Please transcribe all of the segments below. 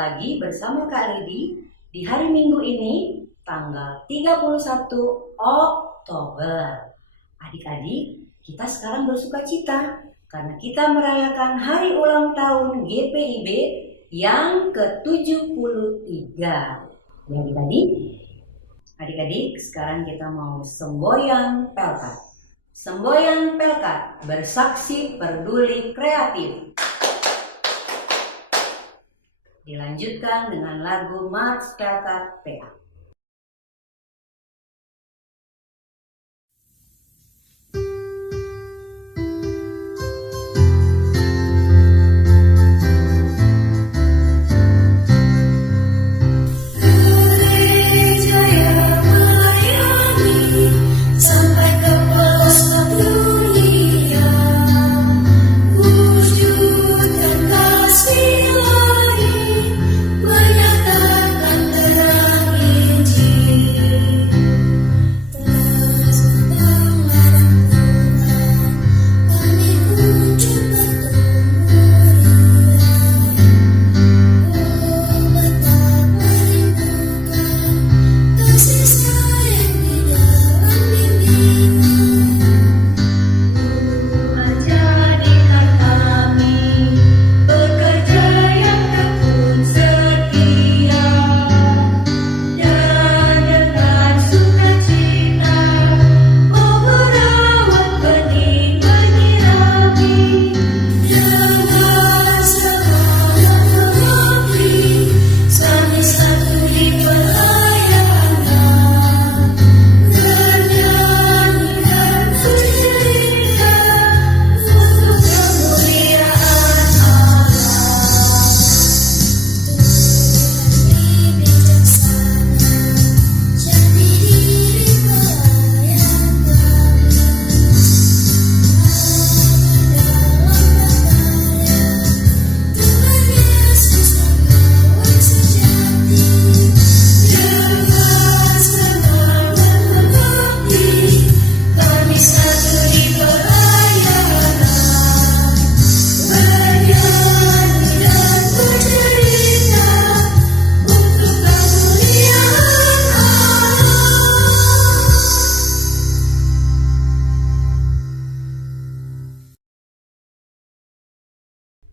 lagi bersama Kak Lidi di hari Minggu ini, tanggal 31 Oktober. Adik-adik, kita sekarang bersuka cita karena kita merayakan hari ulang tahun GPIB yang ke-73. Ya adik-adik, sekarang kita mau semboyan pelkat. Semboyan pelkat bersaksi peduli kreatif. Dilanjutkan dengan lagu March Pelkat PA.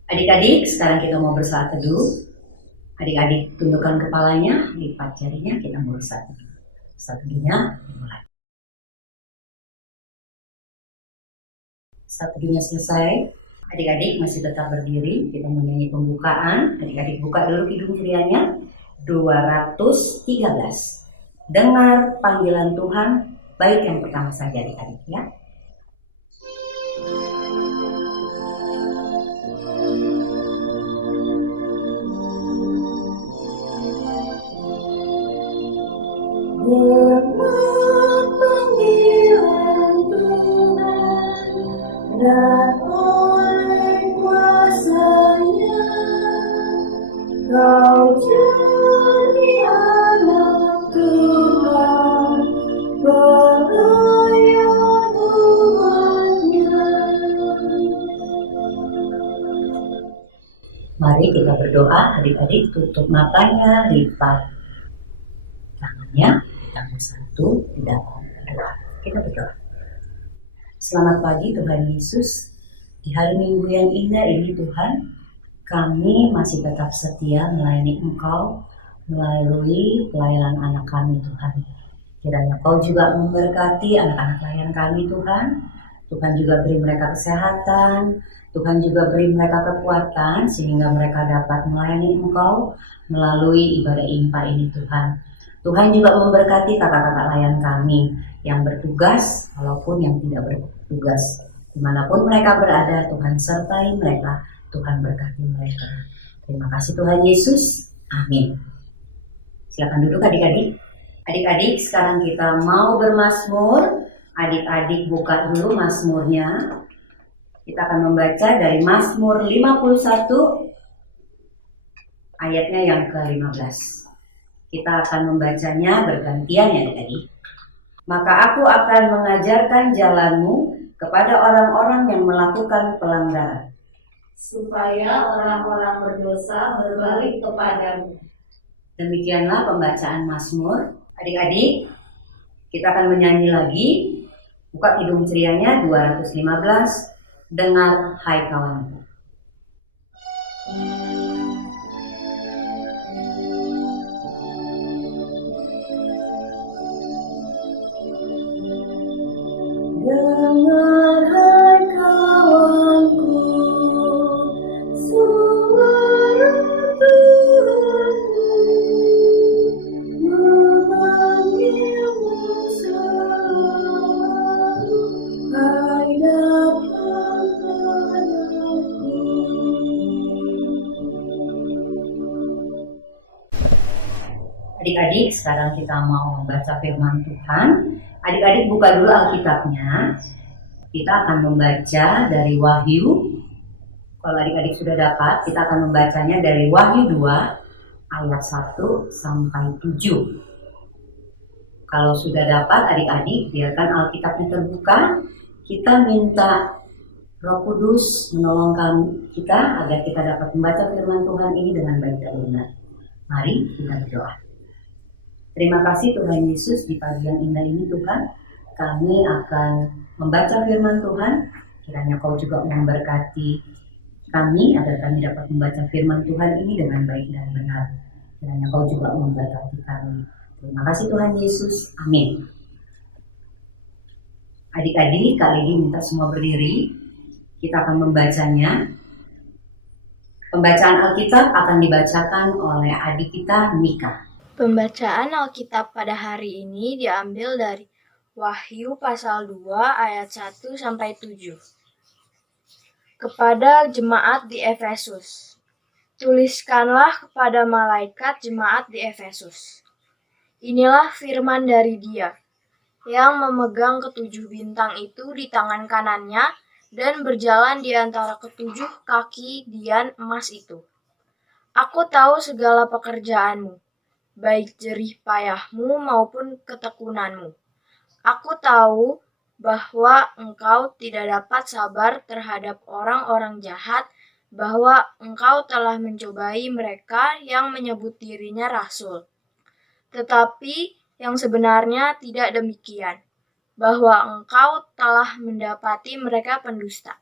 Adik-adik, sekarang kita mau bersaat teduh. Adik-adik tundukkan kepalanya, lipat jarinya, kita mau bersaat teduh. Bersaat teduhnya dimulai. Saat teduhnya selesai, adik-adik masih tetap berdiri. Kita mau nyanyi pembukaan. Adik-adik buka dulu hidung kiriannya. 213. Dengar panggilan Tuhan, bait yang pertama saja adik-adik ya. Dengar panggilan Tuhan dan oleh kuasa-Nya kau jadi anak Tuhan, pelayan umat-Nya. Mari kita berdoa, adik-adik tutup matanya, lipat tangannya. Satu di dalam berdoa. Kita berdoa. Selamat pagi Tuhan Yesus. Di hari Minggu yang indah ini Tuhan, kami masih tetap setia melayani Engkau melalui pelayanan anak kami Tuhan. Kiranya Kau juga memberkati anak-anak layan kami Tuhan. Tuhan juga beri mereka kesehatan. Tuhan juga beri mereka kekuatan sehingga mereka dapat melayani Engkau melalui ibadah impa ini Tuhan. Tuhan juga memberkati kakak-kakak layan kami yang bertugas walaupun yang tidak bertugas. Dimanapun mereka berada, Tuhan sertai mereka, Tuhan berkati mereka. Terima kasih Tuhan Yesus. Amin. Silakan duduk adik-adik. Adik-adik, sekarang kita mau bermazmur. Adik-adik buka dulu mazmurnya. Kita akan membaca dari Mazmur 51 ayatnya yang ke-15. Kita akan membacanya bergantian ya adik-adik. Maka aku akan mengajarkan jalanmu kepada orang-orang yang melakukan pelanggaran. supaya orang-orang berdosa berbalik kepadamu. Demikianlah pembacaan Mazmur. Adik-adik, kita akan menyanyi lagi. Buka Kidung Cerianya 215. Dengar hai kawanku. Dengar hai kawanku, suara Tuhanku memanggilmu selalu, hai datang padaku. Adik-adik, sekarang kita mau membaca firman Tuhan. Adik-adik buka dulu Alkitabnya. Kita akan membaca dari Wahyu. Kalau adik-adik sudah dapat, kita akan membacanya dari Wahyu 2 ayat 1 sampai 7. Kalau sudah dapat adik-adik, biarkan Alkitabnya terbuka. Kita minta Roh Kudus menolong kita agar kita dapat membaca firman Tuhan ini dengan baik dan benar. Mari kita berdoa. Terima kasih Tuhan Yesus, di pagi yang indah ini Tuhan, kami akan membaca firman Tuhan. Kiranya Kau juga memberkati kami agar kami dapat membaca firman Tuhan ini dengan baik dan benar. Kiranya Kau juga memberkati kami. Terima kasih Tuhan Yesus. Amin. Adik-adik, kali ini minta semua berdiri. Kita akan membacanya. Pembacaan Alkitab akan dibacakan oleh adik kita Mika. Pembacaan Alkitab pada hari ini diambil dari Wahyu pasal 2 ayat 1 sampai 7. Kepada jemaat di Efesus. Tuliskanlah kepada malaikat jemaat di Efesus. Inilah firman dari Dia yang memegang ketujuh bintang itu di tangan kanannya dan berjalan di antara ketujuh kaki dian emas itu. Aku tahu segala pekerjaanmu, baik jerih payahmu maupun ketekunanmu. Aku tahu bahwa engkau tidak dapat sabar terhadap orang-orang jahat, bahwa engkau telah mencobai mereka yang menyebut dirinya rasul. Tetapi yang sebenarnya tidak demikian, bahwa engkau telah mendapati mereka pendusta.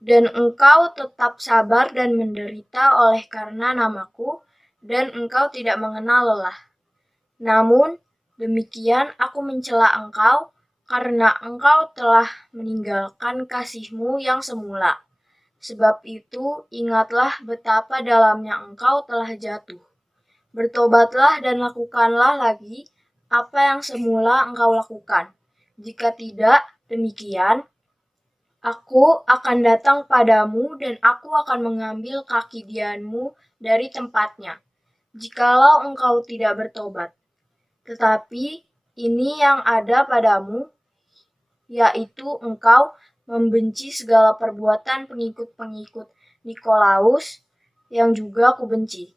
Dan engkau tetap sabar dan menderita oleh karena namaku, dan engkau tidak mengenal lelah. Namun, demikian aku mencela engkau, karena engkau telah meninggalkan kasihmu yang semula. Sebab itu, ingatlah betapa dalamnya engkau telah jatuh. Bertobatlah dan lakukanlah lagi apa yang semula engkau lakukan. Jika tidak demikian, aku akan datang padamu dan aku akan mengambil kaki dianmu dari tempatnya, jikalau engkau tidak bertobat. Tetapi ini yang ada padamu, yaitu engkau membenci segala perbuatan pengikut-pengikut Nikolaus yang juga kubenci.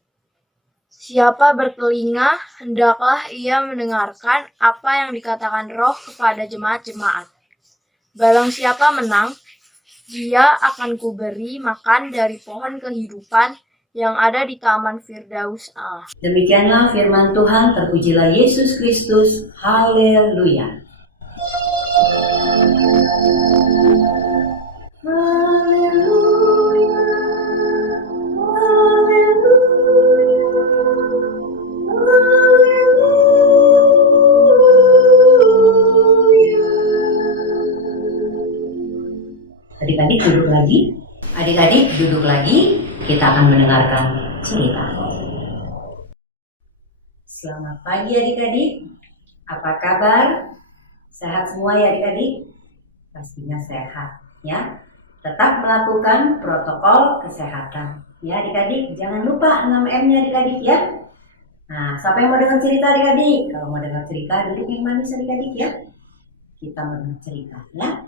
Siapa bertelinga, hendaklah ia mendengarkan apa yang dikatakan Roh kepada jemaat-jemaat. Barang siapa menang, dia akan kuberi makan dari pohon kehidupan yang ada di Taman Firdaus Allah. Demikianlah firman Tuhan, terpujilah Yesus Kristus. Haleluya. Haleluya. Adik-adik duduk lagi. Adik-adik duduk lagi. Kita akan mendengarkan cerita. Selamat pagi adik-adik. Apa kabar? Sehat semua ya adik-adik? Pastinya sehat ya. Tetap melakukan protokol kesehatan. Ya adik-adik, jangan lupa 6M-nya adik-adik ya. Nah, siapa yang mau dengar cerita adik-adik? Kalau mau dengar cerita, duduk yang manis adik-adik ya. Kita mau dengar cerita ya.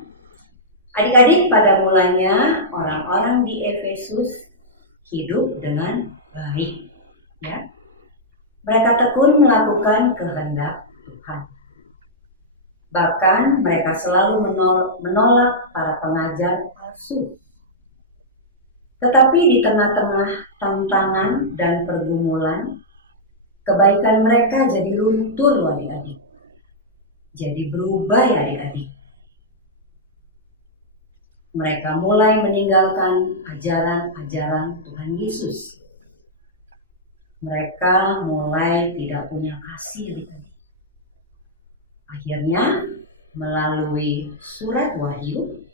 Adik-adik, pada mulanya orang-orang di Efesus hidup dengan baik ya. Mereka tekun melakukan kehendak Tuhan. Bahkan mereka selalu menolak para pengajar palsu. Tetapi di tengah-tengah tantangan dan pergumulan, kebaikan mereka jadi luntur adik-adik. Jadi berubah ya adik-adik. Mereka mulai meninggalkan ajaran-ajaran Tuhan Yesus. Mereka mulai tidak punya kasih adik-adik. Akhirnya melalui surat Wahyu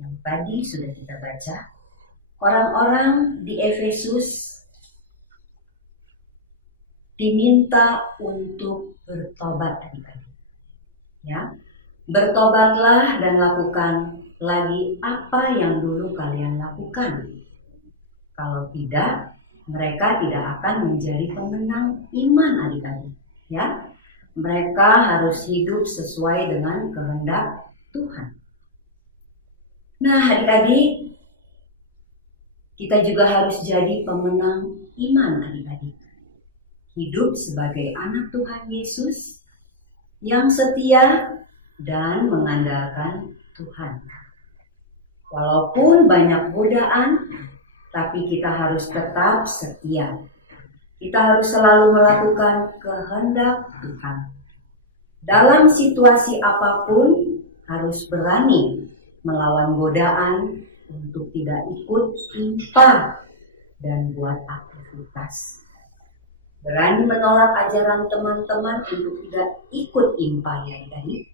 yang tadi sudah kita baca, orang-orang di Efesus diminta untuk bertobat adik-adik. Ya, bertobatlah dan lakukan lagi apa yang dulu kalian lakukan. Kalau tidak, mereka tidak akan menjadi pemenang iman adik-adik. Ya, mereka harus hidup sesuai dengan kehendak Tuhan. Nah adik-adik, kita juga harus jadi pemenang iman adik-adik. Hidup sebagai anak Tuhan Yesus yang setia dan mengandalkan Tuhan. Walaupun banyak godaan, tapi kita harus tetap setia. Kita harus selalu melakukan kehendak Tuhan. Dalam situasi apapun harus berani melawan godaan untuk tidak ikut impa dan buat aktivitas. Berani menolak ajaran teman-teman untuk tidak ikut impa ya adik.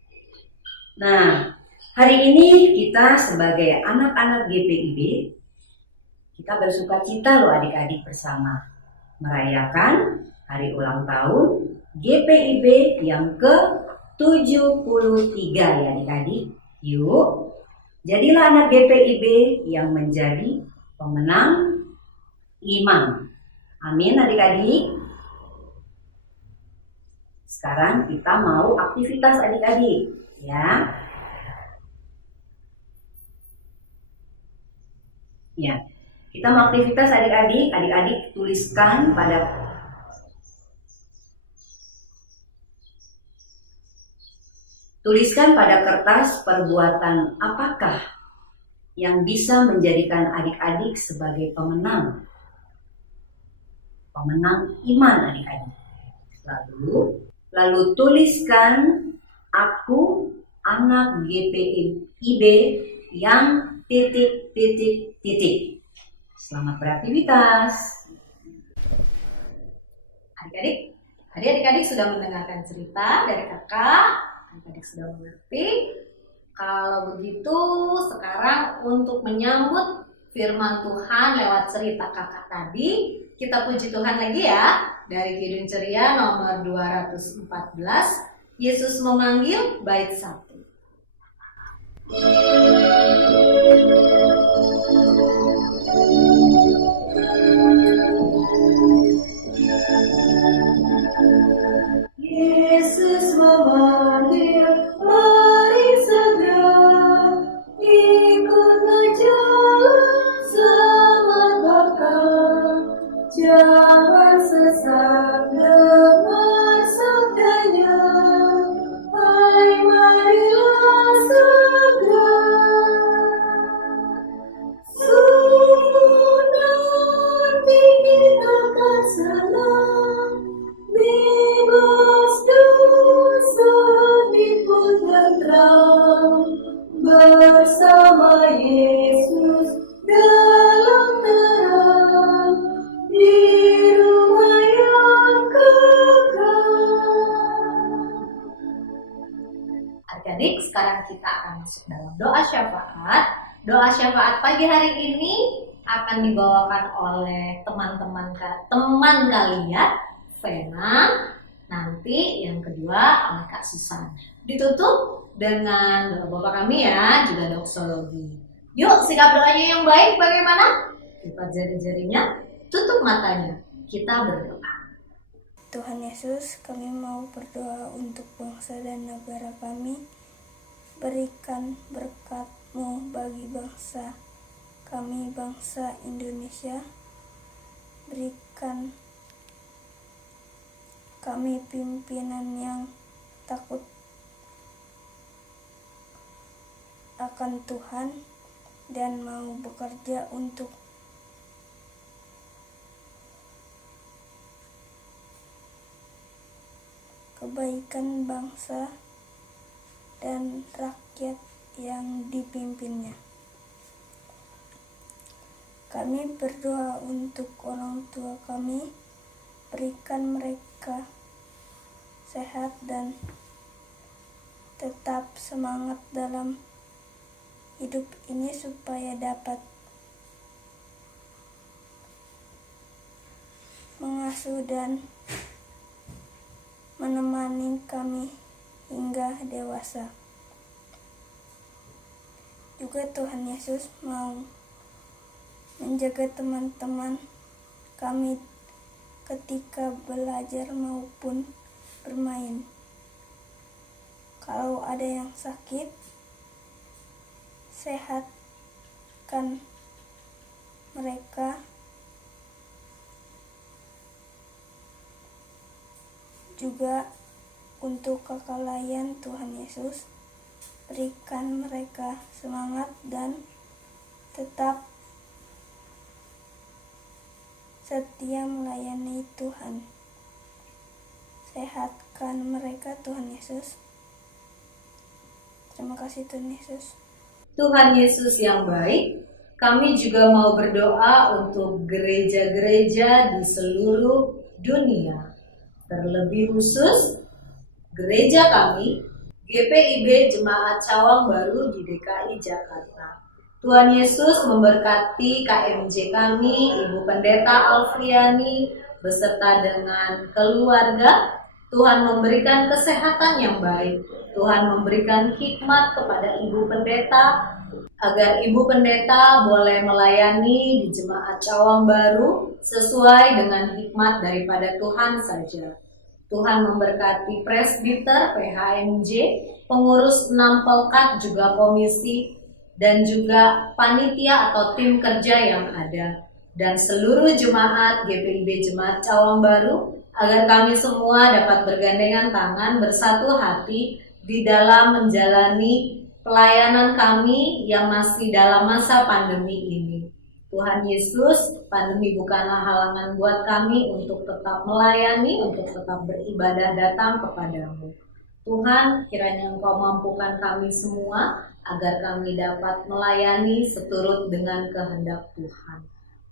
Nah, hari ini kita sebagai anak-anak GPIB, kita bersuka cita loh adik-adik bersama merayakan hari ulang tahun GPIB yang ke-73 ya adik-adik. Yuk, jadilah anak GPIB yang menjadi pemenang iman. Amin adik-adik. Sekarang kita mau aktivitas adik-adik ya. Ya. Kita mau aktivitas adik-adik. Adik-adik tuliskan pada kertas perbuatan apakah yang bisa menjadikan adik-adik sebagai pemenang iman adik-adik. Lalu tuliskan aku anak GPIB yang titik. Selamat beraktivitas. Adik-adik, tadi adik-adik sudah mendengarkan cerita dari kakak. Adik-adik sudah mengerti. Kalau begitu, sekarang untuk menyambut firman Tuhan lewat cerita kakak tadi, kita puji Tuhan lagi ya. Dari Kidung Ceria nomor 214, Yesus memanggil bait 1. Yesus memanggil, mari segera ikutlah jalan selamat bakal. Jangan sesat dengar sabdanya, hai marilah segera. Nanti kita akan senang, bebas dosa dipun tenteram, bersama Yesus dalam terang, di rumah yang kekal. Adik-adik, sekarang kita akan masuk dalam doa syafaat. Doa syafaat pagi hari ini akan dibawakan oleh teman kalian, Vena. Nanti yang kedua oleh Kak Susan. Ditutup dengan doa Bapa kami ya, juga doksologi. Yuk, sikap doanya yang baik bagaimana? Lipat jari-jarinya, tutup matanya. Kita berdoa. Tuhan Yesus, kami mau berdoa untuk bangsa dan negara kami. Berikan berkat-Mu bagi bangsa kami, bangsa Indonesia. Berikan kami pimpinan yang takut akan Tuhan, dan mau bekerja untuk kebaikan bangsa dan rakyat yang dipimpinnya. Kami berdoa untuk orang tua kami, berikan mereka sehat dan tetap semangat dalam hidup ini supaya dapat mengasuh dan menemani kami hingga dewasa. Juga Tuhan Yesus mau menjaga teman-teman kami ketika belajar maupun bermain. Kalau ada yang sakit, sehatkan mereka. Juga untuk kakak layan, Tuhan Yesus berikan mereka semangat dan tetap setia melayani Tuhan. Sehatkan mereka, Tuhan Yesus. Terima kasih Tuhan Yesus. Tuhan Yesus yang baik, kami juga mau berdoa untuk gereja-gereja di seluruh dunia. Terlebih khusus gereja kami, GPIB Jemaat Cawang Baru di DKI Jakarta. Tuhan Yesus memberkati KMJ kami, Ibu Pendeta Alfriani, beserta dengan keluarga. Tuhan memberikan kesehatan yang baik. Tuhan memberikan hikmat kepada Ibu Pendeta, agar Ibu Pendeta boleh melayani di Jemaat Cawang Baru sesuai dengan hikmat daripada Tuhan saja. Tuhan memberkati presbiter, PHMJ, pengurus 6 pelkat, juga komisi, dan juga panitia atau tim kerja yang ada, dan seluruh jemaat GPIB Jemaat Cawang Baru, agar kami semua dapat bergandengan tangan, bersatu hati di dalam menjalani pelayanan kami yang masih dalam masa pandemi ini. Tuhan Yesus, pandemi bukanlah halangan buat kami untuk tetap melayani, untuk tetap beribadah datang kepadamu. Tuhan, kiranya Engkau mampukan kami semua agar kami dapat melayani seturut dengan kehendak Tuhan.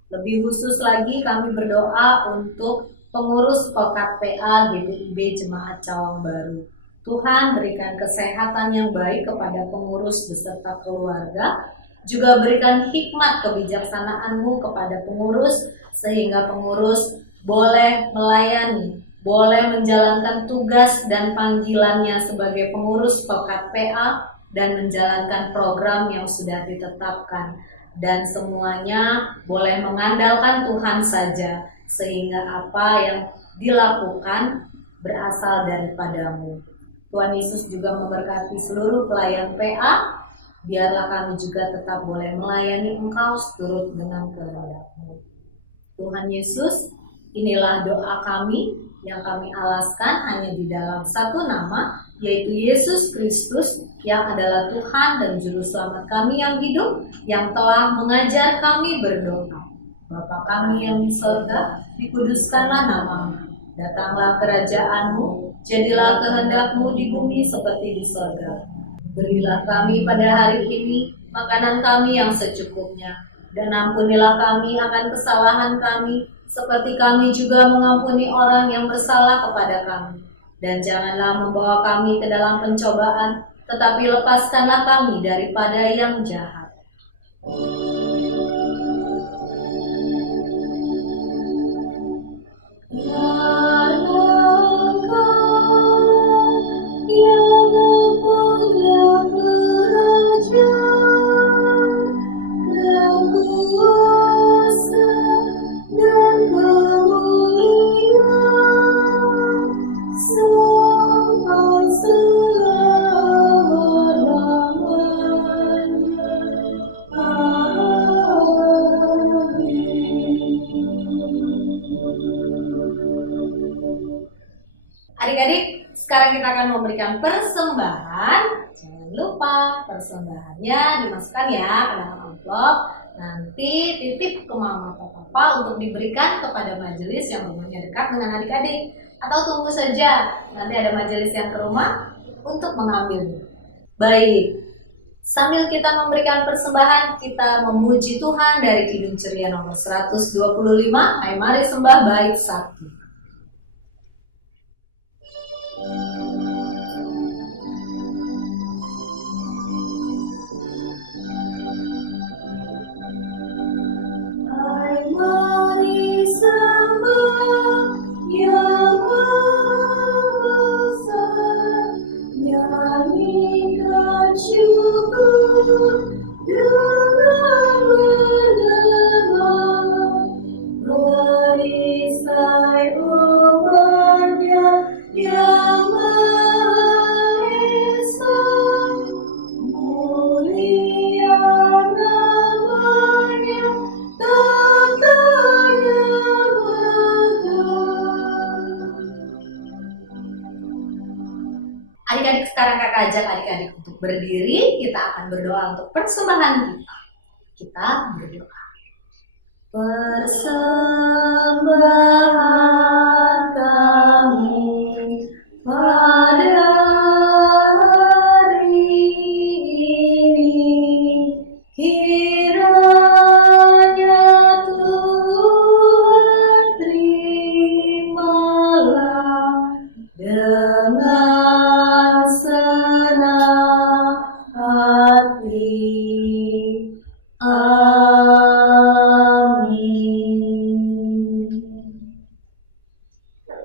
Lebih khusus lagi kami berdoa untuk pengurus Pelkat PA GPIB Jemaat Cawang Baru. Tuhan, berikan kesehatan yang baik kepada pengurus beserta keluarga, juga berikan hikmat kebijaksanaan-Mu kepada pengurus, sehingga pengurus boleh melayani, boleh menjalankan tugas dan panggilannya sebagai pengurus Pelkat PA, dan menjalankan program yang sudah ditetapkan. Dan semuanya boleh mengandalkan Tuhan saja, sehingga apa yang dilakukan berasal daripada-Mu. Tuhan Yesus juga memberkati seluruh pelayan PA, biarlah kami juga tetap boleh melayani Engkau seturut dengan kehendak-Mu. Tuhan Yesus, inilah doa kami yang kami alaskan hanya di dalam satu nama, yaitu Yesus Kristus, yang adalah Tuhan dan Juru Selamat kami yang hidup, yang telah mengajar kami berdoa. Bapa kami yang di sorga, dikuduskanlah nama-Mu. Datanglah kerajaan-Mu, jadilah kehendak-Mu di bumi seperti di sorga. Berilah kami pada hari ini makanan kami yang secukupnya, dan ampunilah kami akan kesalahan kami, seperti kami juga mengampuni orang yang bersalah kepada kami. Dan janganlah membawa kami ke dalam pencobaan, tetapi lepaskanlah kami daripada yang jahat. Adik-adik, sekarang kita akan memberikan persembahan. Jangan Jangan lupa persembahannya dimasukkan ya ke dalam amplop. Nanti titip ke mama atau papa untuk diberikan kepada majelis yang rumahnya dekat dengan adik-adik. Atau tunggu saja, nanti ada majelis yang ke rumah untuk mengambilnya. Baik, sambil kita memberikan persembahan, kita memuji Tuhan dari Kidung Ceria nomor 125. Hai mari sembah bait 1. Hai mari sembah Yang Maha Esa, nyanyikan syukur dengan bergema, merisai umatnya Yang Maha Esa, mulia namanya, tatanya Adik-adik, sekarang kakak ajak adik-adik untuk berdiri. Kita akan berdoa untuk persembahan kita. Kita berdoa. Persembahan kami pada hari ini, kiranya Tuhan terimalah dengan senang hati. Amin.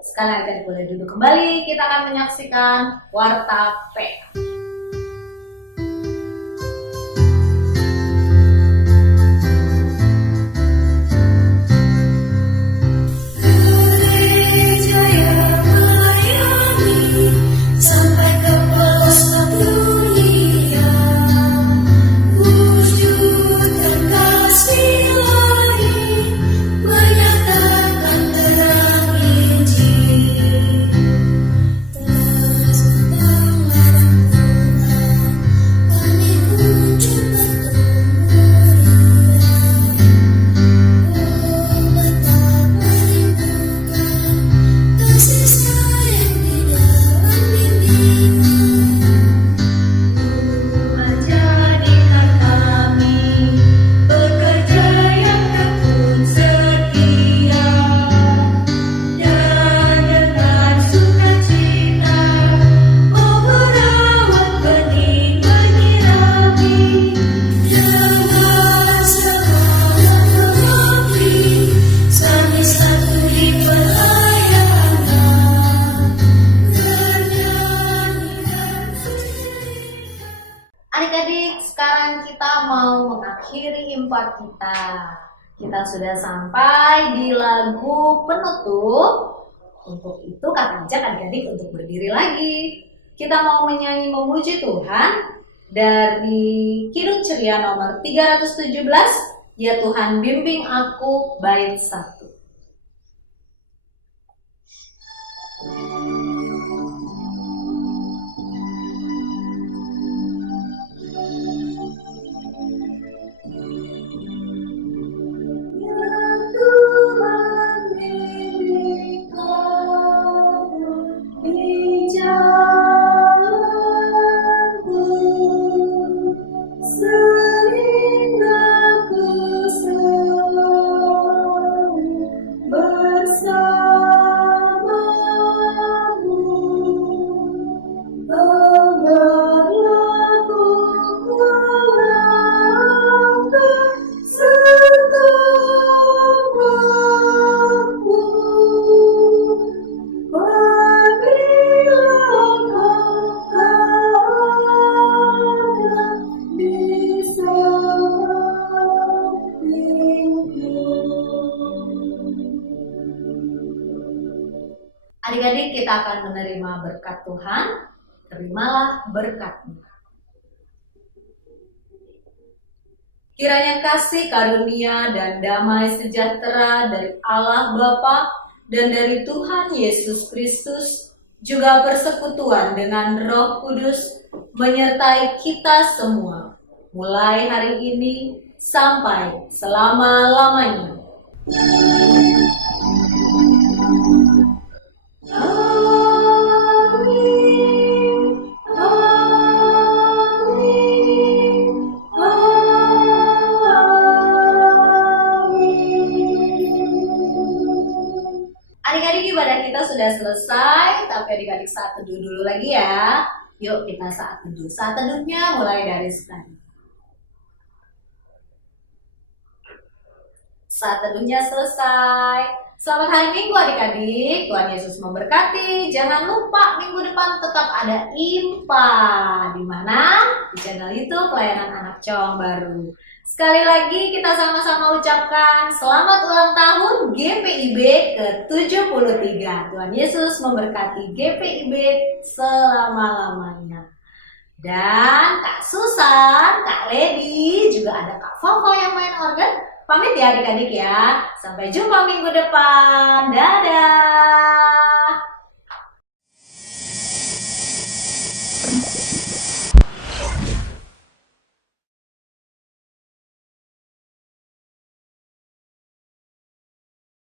Sekarang akan boleh duduk kembali. Kita akan menyaksikan Warta P. Gereja yang melayani sampai ke pelosok dunia, wujudkan kasih ilahi, menyatakan terang Injil. Terus berlarang Tuhan, kami kunjung bertumbuh riang. Oh, betapa rindukan kasih sayang di dalam bimbingan. Menjadikan kami bekerja yang tekun setia, dan dengan sukacita merawat benih-benih rapi. Dengan segala mengabdi, kami satu di pelayanan, bernyanyi dan bercerita. Adik-adik, sekarang kita mau mengakhiri impak kita. Kita sudah sampai di lagu penutup. Untuk itu kakak ajak adik-adik untuk berdiri lagi. Kita mau menyanyi memuji Tuhan dari Kidung Ceria nomor 317. Ya Tuhan bimbing aku bait 1. Ya Tuhan bimbing aku di jalanku, sehingga ku selalu bersamamu. Enggarlah ku melangkah sertamu, apabila kau ada di sampingku. Adik-adik, kita akan menerima berkat Tuhan. Terimalah berkat-Nya. Kiranya kasih karunia dan damai sejahtera dari Allah Bapa dan dari Tuhan Yesus Kristus juga persekutuan dengan Roh Kudus menyertai kita semua, mulai hari ini sampai selama-lamanya. Adik-adik, ibadah kita sudah selesai, tapi adik-adik saat teduh dulu lagi ya. Yuk kita saat teduh. Saat teduhnya mulai dari sekarang. Saat teduhnya selesai. Selamat hari Minggu adik-adik. Tuhan Yesus memberkati. Jangan lupa minggu depan tetap ada IMPA. Di mana? Di channel YouTube Pelayanan Anak Cawang Baru. Sekali lagi kita sama-sama ucapkan selamat ulang tahun GPIB ke-73. Tuhan Yesus memberkati GPIB selama-lamanya. Dan Kak Susan, Kak Lady, juga ada Kak Fofo yang main organ. Pamit ya adik-adik ya. Sampai jumpa minggu depan. Dadah.